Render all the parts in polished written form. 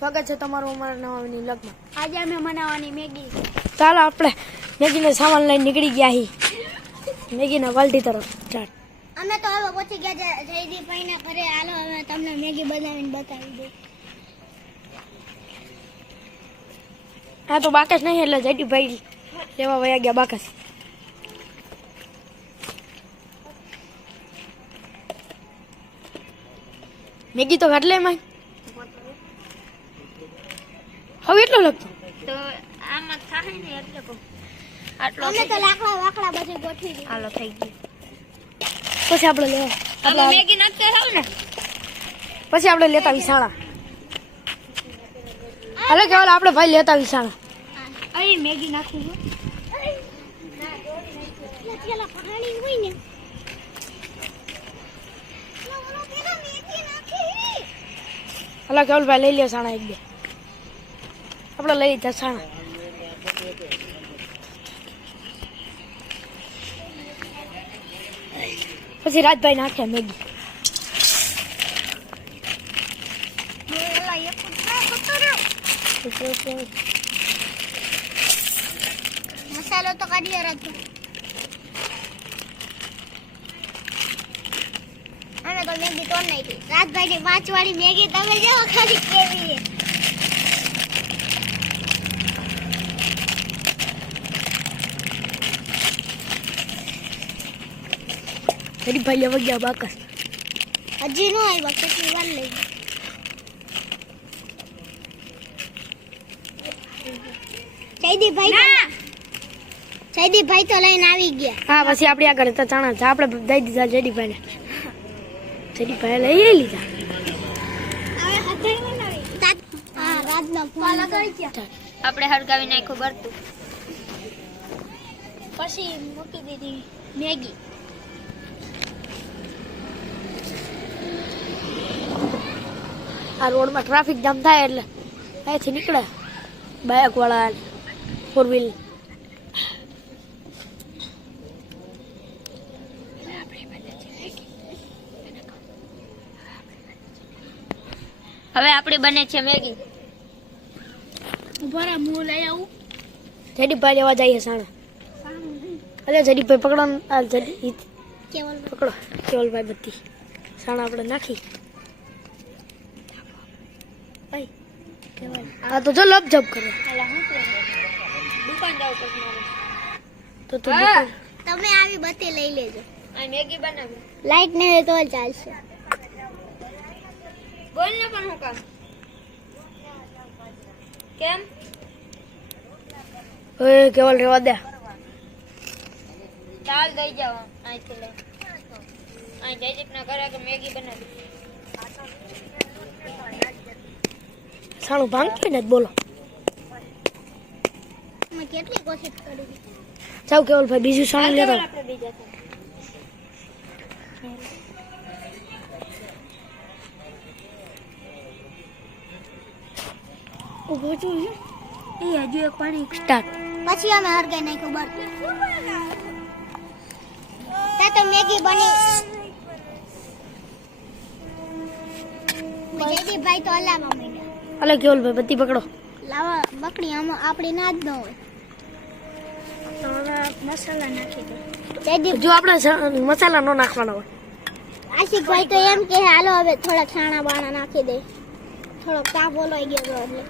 સ્વાગત છે તમારું અમારા નવા વ્લોગમાં। આજે અમે બનાવવાની મેગી। ચાલો આપણે મેગીનો સામાન લઈને નીકળી ગયા હી મેગીના વાલટી તરફ। ચાલ અમે તો હવે પહોંચી ગયા જયદીપભાઈના ઘરે। હાલો હવે તમને મેગી બનાવીને બતાવી દઉં। હા તો બાકસ નહીં એટલે જયદીપભાઈ લેવા વયા ગયા બાકસ। મેગી તો ઘાટલે એમાં હવે એટલો લખતો તો આમાં થાય ને એટલે કહું આટલો અમે તો લાકડા વાકડા બધું ગોઠવી દીધું। હાલો થઈ ગયું। પછી આપણે લેવા આપણે મેગી નાખતા થાવ ને પછી આપણે લેતા વિસાણા। હાલો કેવલ આપણે ભાઈ લેતા વિસાણા। અહીં મેગી નાખું છું। પેલા પાણી હોય ને હાલો કેવલ ભાઈ લઈ લે સાણા એક બે આપણે લઈ લીધા સાણા। પછી રાજભાઈ નાખે મેગી। મસાલો તો કાઢી રાખજો। અમે તો મેગી તોડ નાખી। રાજભાઈની 5 વાળી મેગી તમે જેવો ખાલી કેવી છે। જયદીપભાઈ લેવા ગયા બાકસ। હજી નો આવ્યા કેટલી વાર લઈ જયદીપભાઈ તો લઈને આવી ગયા। હા પછી આપણે આગળ હતા ચાણા છે આપણે દઈ દીધા જયદીપભાઈને। જયદીપભાઈ લઈ લીધા। આપણે હરગાવી નાખ્યું બરતું પછી મૂકી દીધી મેગી। આ રોડમાં ટ્રાફિક જામ થાય એટલે અહીંથી નીકળે બાઇક વાળા 4 વ્હીલ। હવે આપણે બને છે મેગી। ઉભા રહો હું લઈ આવું। જયદીપભાઈ લેવા જઈએ સાણા। અરે જયદીપભાઈ પકડો આ કેવલ પકડો કેવલભાઈ બત્તી સાણા આપણે નાખી। હા તો જો લપ જપ કરે દુકાન જાવ પછી તો તમે આવી બત્તી લઈ લેજો। આ મેગી બનાવી લાઈટ ને હોય તો ચાલશે। બોલ ને પણ હું કામ કેમ ઓય કેવલ રેવા દે। ચાલ દઈ જાવ અહીંથી લઈ અહીં જયદીપના ઘરે કે મેગી બનાવી। સાણું ભાંગતું ને બોલો મેં કેટલી કોશિશ કરી જાવ કેવલભાઈ બીજું સાણું લેતા આપણે બીજા ઉભો છું એ હજુ એક પાણી સ્ટાર્ટ પછી અમે હરગાઈ નાખ્યું બસ તા તો મેગી બની। જયદીપભાઈ તો હલાવવા માંડ્યા। અલે કેવલભાઈ બત્તી પકડો લાવા બકડી આમાં આપણી ના જ ન હોય તો હવે મસાલા નાખી દો। જયદીપ જો આપણે મસાલા નો નાખવાનો હોય। આશિકભાઈ તો એમ કે હાલો હવે થોડા છાણા બાણા નાખી દે થોડોક તાપ ઓલાઈ ગયો એટલે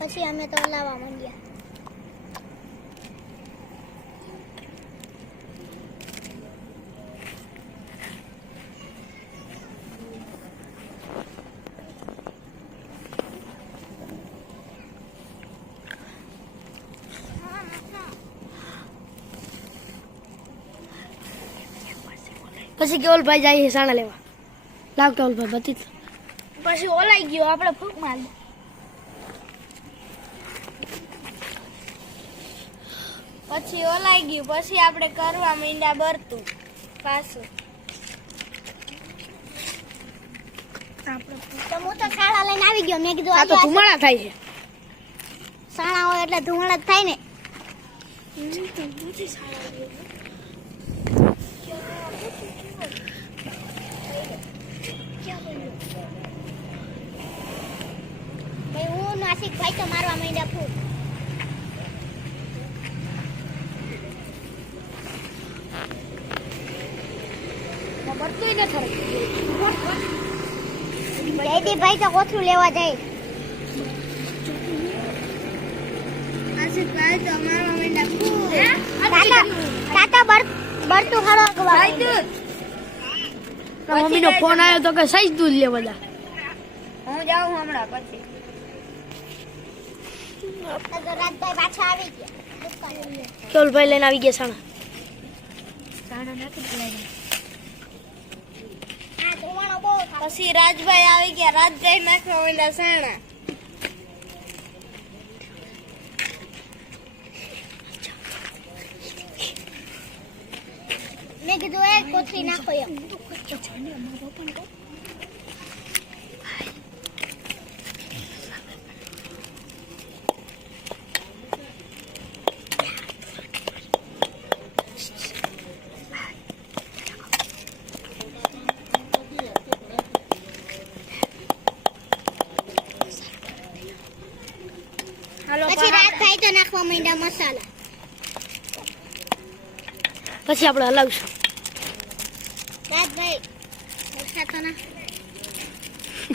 પછી અમે તો હલાવવા માંડ્યા। પછી કેવલભાઈ જાય સાણા લેવા। લાવ કેવલભાઈ બત્તી પછી ઓલાઈ ગયો આપણે ફૂંક મારી। પછી ઓલાઈ ગયું પછી આપણે કરવા માંડ્યા બરતું પાછું। તો હું તો ખાડા લઈને આવી ગયો મેં કીધું આ તો ધુમાડા થાય છે સાણા હોય એટલે ધુમાડા જ થાય ને ભાઈ હું નાસિક ભાઈ તો મારવા માંડ્યા ફૂલ. જયદીપભાઈ તો કોથળું લેવા જાય. નાસિકભાઈ તો મારવા માંડ્યા ફૂલ. તાતા બરતું હળગવા. મમ્મીનો ફોન આવ્યો તો કે સાઈઝ દૂધ લે બધા. હું જાઉં હમણાં પછી. રાજભાઈ પાછા આવી ગયા. કેવલભાઈ લઈને આવી ગયા સાણા. સાણા નાખી દેવાના. આ ધોવાણો બહુ થાય. પછી રાજભાઈ આવી ગયા. રાજભાઈ નાખવા માંડ્યા સાણા. મેં કીધું એ કોથળી નાખો એમ. પછી રાજભાઈ તો નાખવા માંડ્યા મસાલા. પછી આપણે હલાવશું. રાજભાઈ ઓછા તો ના.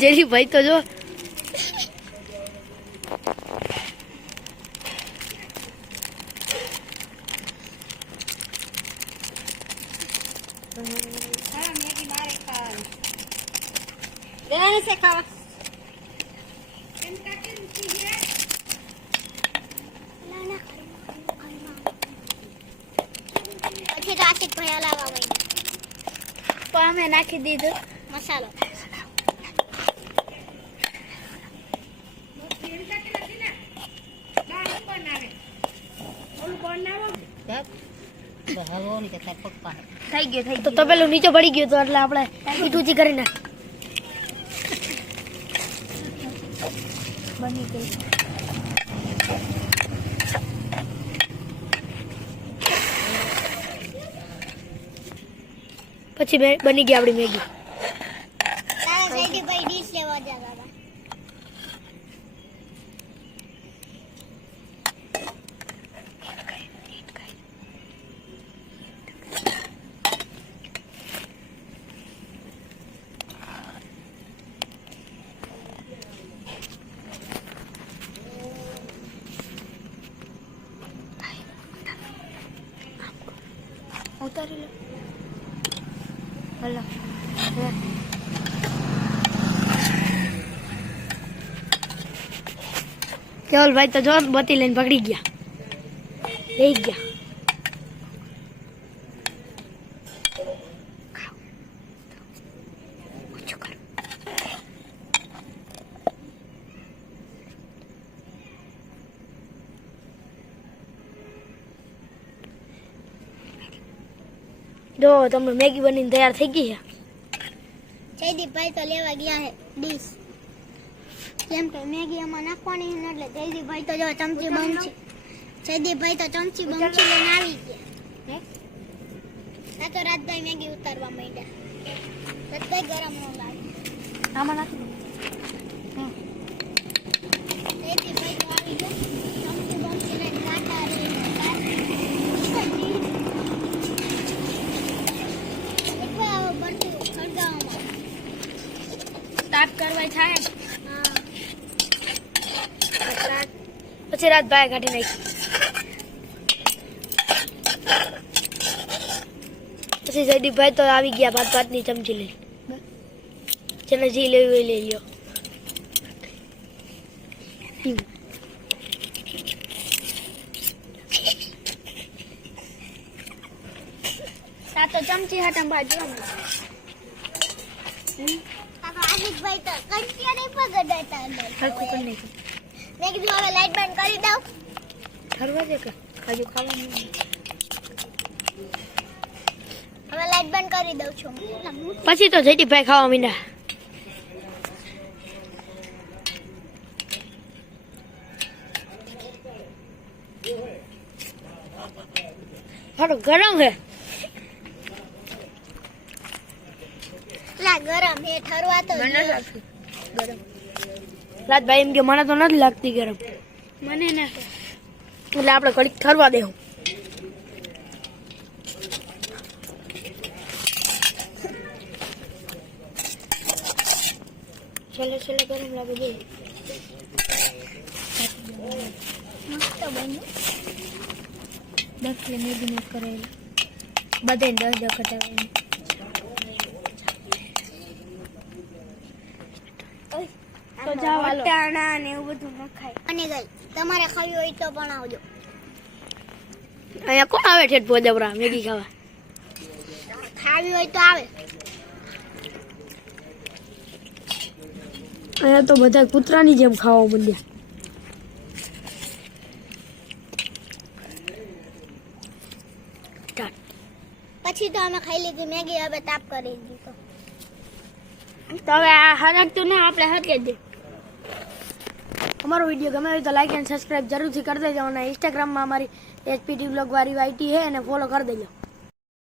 જયદીપભાઈ તો જો દેવાને છે ખાવા. પછી તો આશિકભાઈ હલાવવા માંડ્યા. તો અમે નાખી દીધું મસાલો. થઈ ગયું તો તપેલું નીચે પડી ગયું તો એટલે આપણે ઈટ ઊંચી કરી નાખ. બની ગઈ. પછી બની ગઈ આપણી મેગી. તારા જયદીપભાઈ ડીશ લેવા જતા હતા. ઉતારી લો. હલો. કેવલભાઈ તો જો બત્તી લઈને પકડી ગયા. લઈ ગયા. જો તમે મેગી બનીને તૈયાર થઈ ગઈ છે. જયદીપભાઈ તો લેવા ગયા હે ડીશ. કેમ કે મેગી આમાં નાખવાની છે ને એટલે જયદીપભાઈ તો જો ચમચી બમચી. જયદીપભાઈ તો ચમચી બમચી લઈને આવી ગયા. આ તો રાજભાઈ મેગી ઉતારવા માંડ્યા. રાજભાઈ ગરમ ન લાગે. આમાં નાખી દો. જયદીપભાઈ તો આવી ગયા. ચમચી બમચી લઈને કાંટા લઈને સ્ટાર્ટ કરવા થાય. પછી રાજભાઈ કાઢી નાખી. પછી જયદીપભાઈ તો આવી ગયા ભાત ભાતની ચમચી લઈ. જેને જી લેવી હોય લઈ લ્યો. આ તો ચમચી હટમ બાજુ. આશિકભાઈ તો કંટિયા નહીં પગડાતા હરખું કરી નાખ્યું. મેં કીધું હવે લાઈટ બંધ કરી દઉં. ખરવા દે કે હજુ ખાવાનું હવે લાઈટ બંધ કરી દઉં છું. પછી તો જયદીપભાઈ ખાવા માંડ્યા. થોડું ગરમ છે. લા ગરમ હે ઠરવા તો મને દે. લાગતું ગરમ. રાજભાઈ એમ કે મને તો નથી લાગતી ગરમ, મને ના એટલે આપણે ઘડીક ઠરવા દેવું. છેલ્લે છેલ્લે ગરમ લાગે દે. મસ્ત બન્યું. 10 કિલો મેગી મેક કરેલી. બધે 10 ઘટાડવાની. તો જાઓ હાલો. વટાણા ને એવું બધું નખાય. અને ગઈ તમારે ખાવી હોય તો પણ આવજો. અહીંયા કોણ આવે છે ભોજપરા મેગી ખાવા? ખાવી હોય તો આવે. અહીંયા તો બધા કૂતરાની જેમ ખાવા માંડ્યા. પછી તો અમે ખાઈ લીધી મેગી, હવે તાપ કરી દીધો. તો હવે આ હરકતું ના આપણે હરકે દે. અમારો વિડીયો ગમે હોય તો લાઈક એન્ડ સબસ્ક્રાઇબ જરૂરથી કરી દેજો અને ઇન્સ્ટાગ્રામમાં અમારી HPT બ્લોગ વાળી વાઈટી છે એને ફોલો કરી દેજો.